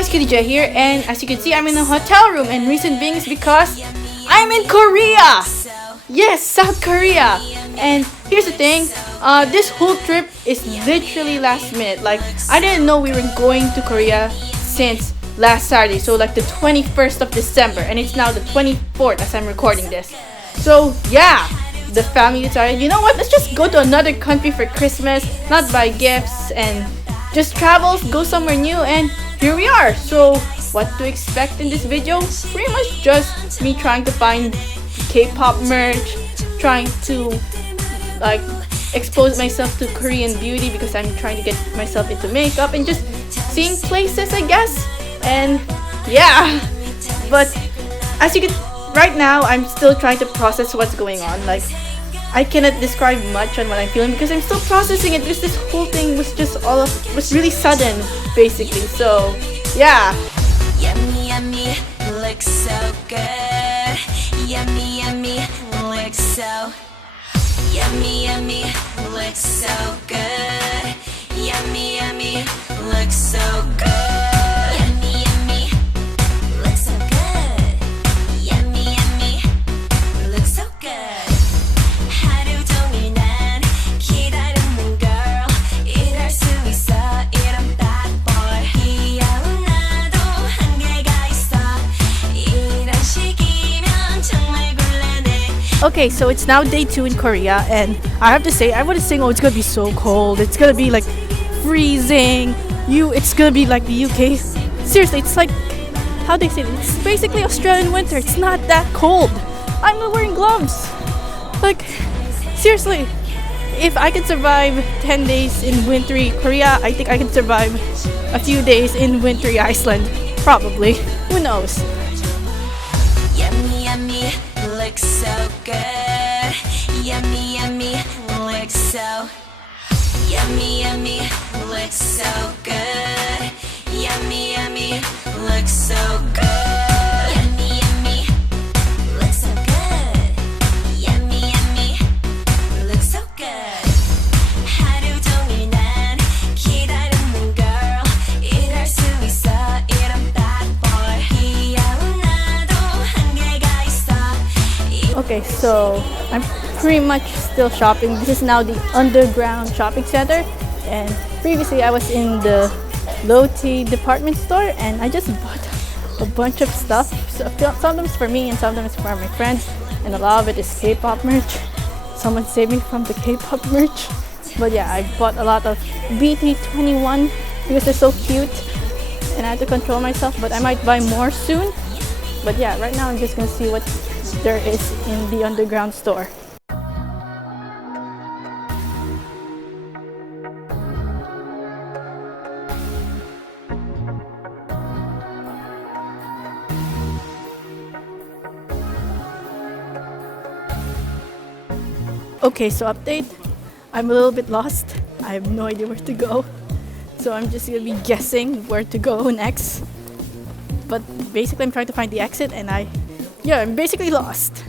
guys, Khadija here, and as you can see, I'm in a hotel room, and reason being is because I'm in Korea! Yes, South Korea! And here's the thing, this whole trip is literally last minute. Like, I didn't know we were going to Korea since last Saturday, so like the 21st of December, and it's now the 24th as I'm recording this. So yeah, the family decided, you know what, let's just go to another country for Christmas, not buy gifts, and just travel, go somewhere new, and here we are. So what to expect in this video? Pretty much just me trying to find K-pop merch, trying to like expose myself to Korean beauty because I'm trying to get myself into makeup, and just seeing places, I guess. And yeah, but as you can, right now I'm still trying to process what's going on. Like, I cannot describe much on what I'm feeling because I'm still processing it, because this whole thing was just was really sudden, basically. So yeah. Yummy, yummy, looks so good. Yummy, yummy, looks so. Yummy, yummy, looks so good. Yummy, yummy, looks so good. Yummy, yummy, looks so good. Yummy, yummy, looks so good. 하루 종일 난 기다리는 girl. 이럴 수 있어, 이런 bad boy. 귀여운 나도 한계가 있어. 이런 식이면 정말 곤란해. Okay, so it's now day 2 in Korea, and I have to say, I wouldn't think, oh, it's gonna be so cold, it's gonna be like freezing, it's gonna be like the UK. Seriously, it's like, how they say it, it's basically Australian winter. It's not that cold. I'm not wearing gloves. Like, seriously, if I can survive 10 days in wintry Korea, I think I can survive a few days in wintry Iceland. Probably. Who knows? Yummy, yummy, looks so good. Yummy, yummy, looks so. Yummy, yummy, looks so good. Yummy, yummy, looks so good. Yummy, yummy, looks so good. Yummy, yummy, looks so good. 하루 종일 난 기다리는 girl. 이럴 수 있어, 이런 bad boy. 귀여운 나도 한계가 있어. Okay, so I'm pretty much still shopping. This is now the underground shopping center, and previously I was in the low-T department store, and I just bought a bunch of stuff. So some of them is for me and some of them is for my friends, and a lot of it is K-pop merch. Someone saved me from the K-pop merch. But yeah, I bought a lot of BT21 because they're so cute, and I had to control myself, but I might buy more soon. But yeah, right now I'm just gonna see what there is in the underground store. Okay, so update. I'm a little bit lost. I have no idea where to go. So I'm just gonna be guessing where to go next. But basically I'm trying to find the exit, and I'm basically lost.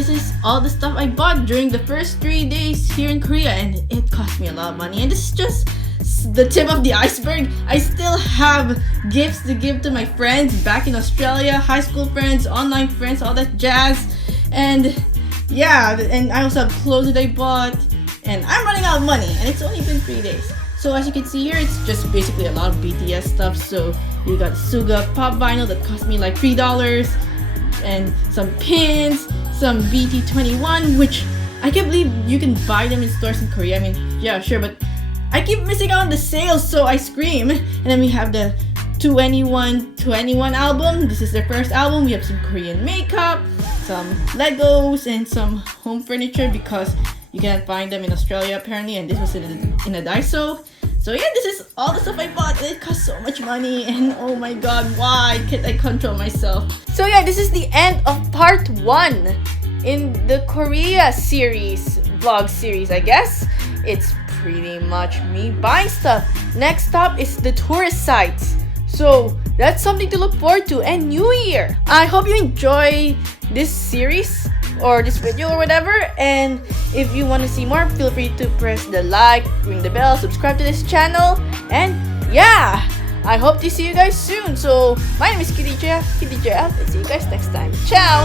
this is all the stuff I bought during the first 3 days here in Korea, and it cost me a lot of money. And this is just the tip of the iceberg. I still have gifts to give to my friends back in Australia, high school friends, online friends, all that jazz. And yeah, and I also have clothes that I bought, and I'm running out of money, and it's only been 3 days. So as you can see here, it's just basically a lot of BTS stuff. So you got Suga pop vinyl that cost me like $3, and some pins, some BT21, which I can't believe you can buy them in stores in Korea. I mean, yeah, sure, but I keep missing out on the sales, so I scream. And then we have the 21 album. This is their first album. We have some Korean makeup, some Legos, and some home furniture because you can't find them in Australia apparently, and this was in a Daiso. So yeah, this is all the stuff I bought. It cost so much money, and oh my god, why can't I control myself? So yeah, this is the end of part 1 in the Korea series, vlog series, I guess. It's pretty much me buying stuff. Next up is the tourist sites. So that's something to look forward to, and New Year. I hope you enjoy this series or this video or whatever, and if you want to see more, feel free to press the like, ring the bell, subscribe to this channel, and yeah, I hope to see you guys soon. So my name is Kitty J, and see you guys next time. Ciao!